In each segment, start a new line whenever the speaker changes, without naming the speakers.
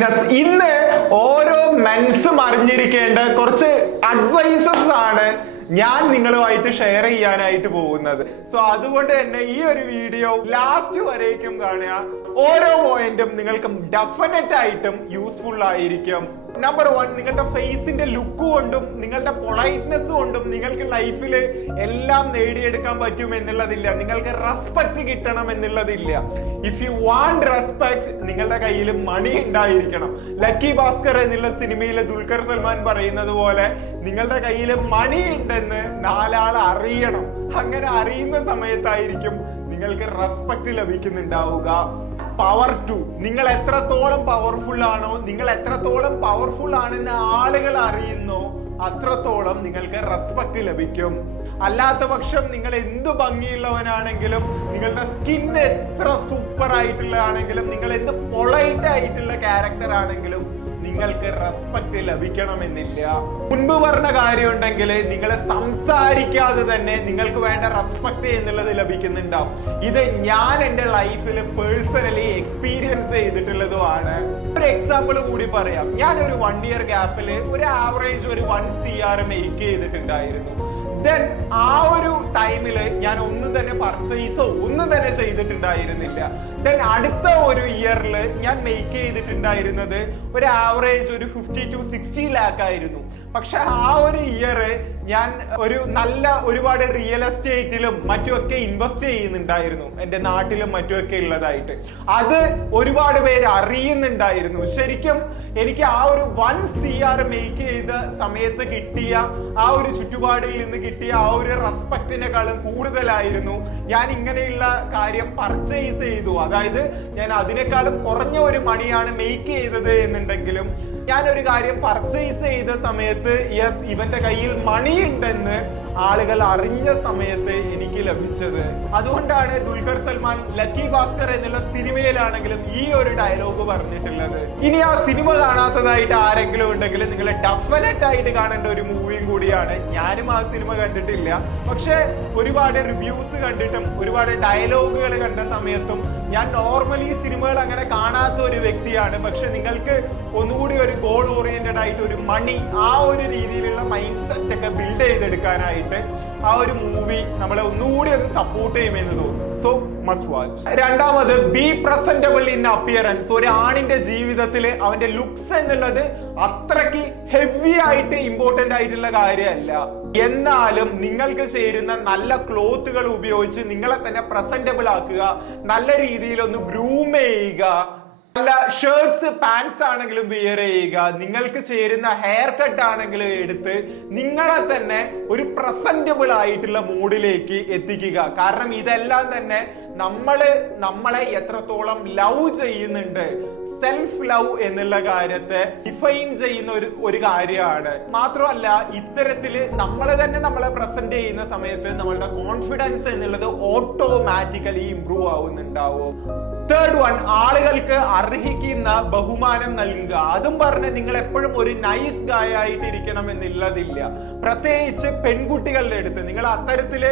Witness ഇന്ന് ഓരോ മെൻസും അറിഞ്ഞിരിക്കേണ്ട കുറച്ച് അഡ്വൈസസ് ആണ് ഞാൻ നിങ്ങളുമായിട്ട് ഷെയർ ചെയ്യാനായിട്ട് പോകുന്നത്. സോ അതുകൊണ്ട് തന്നെ ഈ ഒരു വീഡിയോ ലാസ്റ്റ് വരേക്കും കാണുക. ഓരോ പോയിന്റും നിങ്ങൾക്ക് ഡെഫിനറ്റ് ആയിട്ടും യൂസ്ഫുൾ ആയിരിക്കും. നമ്പർ വൺ നിങ്ങളുടെ ഫേസിന്റെ ലുക്ക് കൊണ്ടും നിങ്ങളുടെ പൊളൈറ്റ്നെസ് കൊണ്ടും നിങ്ങൾക്ക് ലൈഫിൽ എല്ലാം നേടിയെടുക്കാൻ പറ്റും എന്നുള്ളതില്ല. നിങ്ങൾക്ക് റെസ്പെക്ട് കിട്ടണം എന്നുള്ളതില്ല. ഇഫ് യു വാണ്ട് റെസ്പെക്ട് നിങ്ങളുടെ കയ്യിൽ മണി ഉണ്ടായിരിക്കണം. ലക്കി ഭാസ്കർ എന്നുള്ള സിനിമയിലെ ദുൽഖർ സൽമാൻ പറയുന്നത് പോലെ നിങ്ങളുടെ കയ്യിൽ മണി ഉണ്ടെന്ന് നാലാൾ അറിയണം. അങ്ങനെ അറിയുന്ന സമയത്തായിരിക്കും നിങ്ങൾക്ക് റെസ്പെക്ട് ലഭിക്കുന്നുണ്ടാവുക. പവർ ടു നിങ്ങൾ എത്രത്തോളം പവർഫുൾ ആണോ നിങ്ങൾ എത്രത്തോളം പവർഫുൾ ആണെന്ന് ആളുകൾ അറിയുന്നോ അത്രത്തോളം നിങ്ങൾക്ക് റെസ്പെക്ട് ലഭിക്കും. അല്ലാത്ത പക്ഷം നിങ്ങൾ എന്ത് ഭംഗിയുള്ളവനാണെങ്കിലും നിങ്ങളുടെ സ്കിൻ എത്ര സൂപ്പർ ആയിട്ടുള്ളതാണെങ്കിലും നിങ്ങൾ എന്ത് പൊളൈറ്റ് ആയിട്ടുള്ള ക്യാരക്ടർ ആണെങ്കിലും നിങ്ങൾക്ക് റെസ്പെക്ട് ലഭിക്കണമെന്നില്ല. മുൻപ് പറഞ്ഞ കാര്യം ഉണ്ടെങ്കിൽ നിങ്ങളെ സംസാരിക്കാതെ തന്നെ നിങ്ങൾക്ക് വേണ്ട റെസ്പെക്ട് എന്നുള്ളത് ലഭിക്കുന്നുണ്ടാവും. ഇത് ഞാൻ എന്റെ ലൈഫിൽ പേഴ്സണലി എക്സ്പീരിയൻസ് ചെയ്തിട്ടുള്ളതുമാണ്. ഒരു എക്സാമ്പിൾ കൂടി പറയാം. ഞാൻ ഒരു വൺ ഇയർ ഗ്യാപ്പിൽ ഒരു ആവറേജ് ഒരു വൺ സി ആർ മേക്ക് ചെയ്തിട്ടുണ്ടായിരുന്നു. ദെൻ ആ ഒരു ടൈമിൽ ഞാൻ ഒന്നും തന്നെ പർച്ചേസോ ഒന്നും തന്നെ ചെയ്തിട്ടുണ്ടായിരുന്നില്ല. ദെൻ അടുത്ത ഒരു ഇയറിൽ ഞാൻ മേക്ക് ചെയ്തിട്ടുണ്ടായിരുന്നത് ഒരു ആവറേജ് ഒരു ഫിഫ്റ്റി ടു സിക്സ്റ്റി ലാക്ക് ആയിരുന്നു. പക്ഷെ ആ ഒരു ഇയർ ഞാൻ ഒരു നല്ല ഒരുപാട് റിയൽ എസ്റ്റേറ്റിലും മറ്റുമൊക്കെ ഇൻവെസ്റ്റ് ചെയ്യുന്നുണ്ടായിരുന്നു. എന്റെ നാട്ടിലും മറ്റുമൊക്കെ ഉള്ളതായിട്ട്. അത് ഒരുപാട് പേര് അറിയുന്നുണ്ടായിരുന്നു. ശരിക്കും എനിക്ക് ആ ഒരു വൺ സി ആർ മേക്ക് ചെയ്ത സമയത്ത് കിട്ടിയ ആ ഒരു ചുറ്റുപാടിൽ നിന്ന് കിട്ടിയ ആ ഒരു റെസ്പെക്റ്റിനെക്കാളും കൂടുതലായിരുന്നു. ഞാൻ ഇങ്ങനെയുള്ള കാര്യം പർച്ചേസ് ചെയ്തു. അതായത് ഞാൻ അതിനേക്കാളും കുറഞ്ഞ ഒരു മണിയാണ് മേക്ക് ചെയ്തത് എന്നുണ്ടെങ്കിലും ഞാൻ ഒരു കാര്യം പർച്ചേസ് ചെയ്ത സമയത്ത് യെസ് ഇവന്റെ കയ്യിൽ മണി ഉണ്ടെന്ന് ആളുകൾ അറിഞ്ഞ സമയത്ത് എനിക്ക് ലഭിച്ചത്. അതുകൊണ്ടാണ് ദുൽഖർ സൽമാൻ ലക്കി ഭാസ്കർ എന്നുള്ള സിനിമയിലാണെങ്കിലും ഈ ഒരു ഡയലോഗ് പറഞ്ഞിട്ടുള്ളത്. ഇനി ആ സിനിമ കാണാത്തതായിട്ട് ആരെങ്കിലും ഉണ്ടെങ്കിൽ നിങ്ങൾ ഡെഫിനറ്റ് ആയിട്ട് കാണേണ്ട ഒരു മൂവിയും കൂടിയാണ് ഞാനും ആ സിനിമ കണ്ടിട്ടില്ല. പക്ഷെ ഒരുപാട് റിവ്യൂസ് കണ്ടിട്ടും ഒരുപാട് ഡയലോഗുകൾ കണ്ട സമയത്തും ഞാൻ നോർമലി സിനിമകൾ അങ്ങനെ കാണാത്ത ഒരു വ്യക്തിയാണ്. പക്ഷെ നിങ്ങൾക്ക് ഒന്നുകൂടി ഒരു ഗോൾ ഓറിയന്റഡ് ആയിട്ട് ഒരു മണി ആ ഒരു രീതിയിലുള്ള മൈൻഡ് സെറ്റ് ഒക്കെ ബിൽഡ് ചെയ്തെടുക്കാനായിട്ട് ആ ഒരു മൂവി നമ്മളെ ഒന്നുകൂടി ഒന്ന് സപ്പോർട്ട് ചെയ്യുമെന്ന് തോന്നുന്നു. സോ മസ്റ്റ് വാച്ച് രണ്ടാമത് ബി പ്രസന്റബിൾ ഇൻ അപ്പിയറൻസ് ഒരു ആണിന്റെ ജീവിതത്തിൽ അവന്റെ ലുക്സ് എന്നുള്ളത് അത്രയ്ക്ക് ഹെവി ആയിട്ട് ഇമ്പോർട്ടന്റ് ആയിട്ടുള്ള കാര്യമല്ല. എന്നാലും നിങ്ങൾക്ക് ചേരുന്ന നല്ല ക്ലോത്തുകൾ ഉപയോഗിച്ച് നിങ്ങളെ തന്നെ പ്രസന്റബിൾ ആക്കുക നല്ല രീതിയിൽ ഒന്ന് ഗ്രൂം ചെയ്യുക നല്ല ഷർട്ട്സ് പാൻസ് ആണെങ്കിലും വിയർ ചെയ്യുക. നിങ്ങൾക്ക് ചേരുന്ന ഹെയർ കട്ട് ആണെങ്കിലും എടുത്ത് നിങ്ങളെ തന്നെ ഒരു പ്രസന്റബിൾ ആയിട്ടുള്ള മൂഡിലേക്ക് എത്തിക്കുക. കാരണം ഇതെല്ലാം തന്നെ നമ്മൾ നമ്മളെ എത്രത്തോളം ലവ് ചെയ്യുന്നുണ്ട്. സെൽഫ് ലവ് എന്നുള്ള കാര്യത്തെ ഡിഫൈൻ ചെയ്യുന്ന ഒരു ഒരു കാര്യമാണ്. മാത്രമല്ല ഇത്തരത്തിൽ നമ്മളെ തന്നെ നമ്മളെ പ്രസന്റ് ചെയ്യുന്ന സമയത്ത് നമ്മളുടെ കോൺഫിഡൻസ് എന്നുള്ളത് ഓട്ടോമാറ്റിക്കലി ഇംപ്രൂവ് ആവുന്നുണ്ടാവും. തേർഡ് വൺ ആളുകൾക്ക് അർഹിക്കുന്ന ബഹുമാനം നൽകുക. അതും പറഞ്ഞ് നിങ്ങൾ എപ്പോഴും ഒരു നൈസ് ഗായ ആയിട്ട് ഇരിക്കണം എന്നുള്ളതില്ല. പ്രത്യേകിച്ച് പെൺകുട്ടികളുടെ അടുത്ത്. നിങ്ങൾ അത്തരത്തിൽ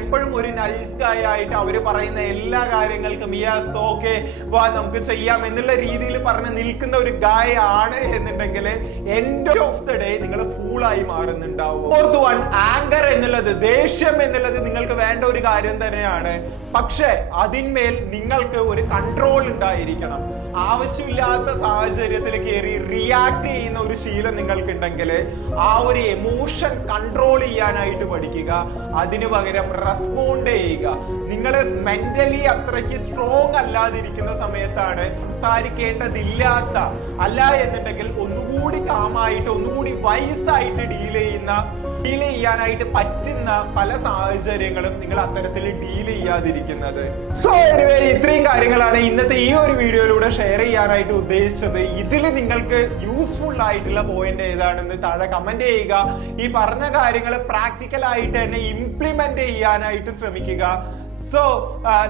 എപ്പോഴും ഒരു നൈസ് ഗായ ആയിട്ട് അവർ പറയുന്ന എല്ലാ കാര്യങ്ങൾക്കും യെസ് ഓക്കെ വാ നമുക്ക് ചെയ്യാം എന്നുള്ള രീതിയിൽ പറഞ്ഞ് നിൽക്കുന്ന ഒരു ഗായ ആണ് എന്നുണ്ടെങ്കിൽ എൻഡ് ഓഫ് ദ ഡേ നിങ്ങൾ ഫൂളായി മാറുന്നുണ്ടാവും. ഫോർത്ത് വൺ ആങ്കർ എന്നുള്ളത് ദേഷ്യം എന്നുള്ളത് നിങ്ങൾക്ക് വേണ്ട ഒരു കാര്യം തന്നെയാണ്. പക്ഷെ അതിന്മേൽ നിങ്ങൾക്ക് ഒരു കൺട്രോൾ ഉണ്ടായിരിക്കണം. ആവശ്യമില്ലാത്ത സാഹചര്യത്തിൽ കയറി റിയാക്ട് ചെയ്യുന്ന ഒരു ശീലം നിങ്ങൾക്കുണ്ടെങ്കിൽ ആ ഒരു എമോഷൻ കൺട്രോൾ ചെയ്യാനായിട്ട് പഠിക്കുക. അതിനു പകരം റെസ്പോണ്ട് ചെയ്യുക. നിങ്ങൾ മെന്റലി അത്രയ്ക്ക് സ്ട്രോങ് അല്ലാതിരിക്കുന്ന സമയത്താണ് സംസാരിക്കേണ്ടതില്ലാത്ത അല്ല എന്നുണ്ടെങ്കിൽ ഒന്നുകൂടി കാമായിട്ട് ഒന്നുകൂടി വൈസായിട്ട് ഡീൽ ചെയ്യുന്ന ഡീൽ ചെയ്യാനായിട്ട് പറ്റുന്ന പല സാഹചര്യങ്ങളും നിങ്ങൾ അത്തരത്തിൽ ഡീൽ ചെയ്യാതിരിക്കുന്നത്. സോ എനിവേ ഇത്രയും കാര്യങ്ങളാണ് ഇന്നത്തെ ഈ ഒരു വീഡിയോയിലൂടെ ഷെയർ ചെയ്യാനായിട്ട് ഉദ്ദേശിച്ചത്. ഇതിൽ നിങ്ങൾക്ക് യൂസ്ഫുൾ ആയിട്ടുള്ള പോയിന്റ് ഏതാണെന്ന് താഴെ കമന്റ് ചെയ്യുക. ഈ പറഞ്ഞ കാര്യങ്ങൾ പ്രാക്ടിക്കൽ ആയിട്ട് തന്നെ ഇംപ്ലിമെന്റ് ചെയ്യാനായിട്ട് ശ്രമിക്കുക. സോ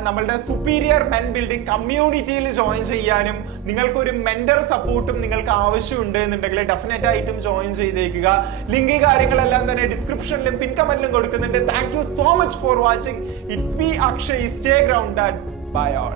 നമ്മളുടെ സുപ്പീരിയർ മെൻ ബിൽഡിംഗ് കമ്മ്യൂണിറ്റിയിൽ ജോയിൻ ചെയ്യാനും നിങ്ങൾക്ക് ഒരു മെന്റർ സപ്പോർട്ടും നിങ്ങൾക്ക് ആവശ്യമുണ്ട് എന്നുണ്ടെങ്കിൽ ഡെഫിനറ്റ് ആയിട്ടും ജോയിൻ ചെയ്തേക്കുക. ലിങ്ക് കാര്യങ്ങളെല്ലാം തന്നെ ഡിസ്ക്രിപ്ഷനിലും പിൻ കമന്റിലും കൊടുക്കുന്നുണ്ട്. Thank you so much for watching it's B Akshay stay ground bye all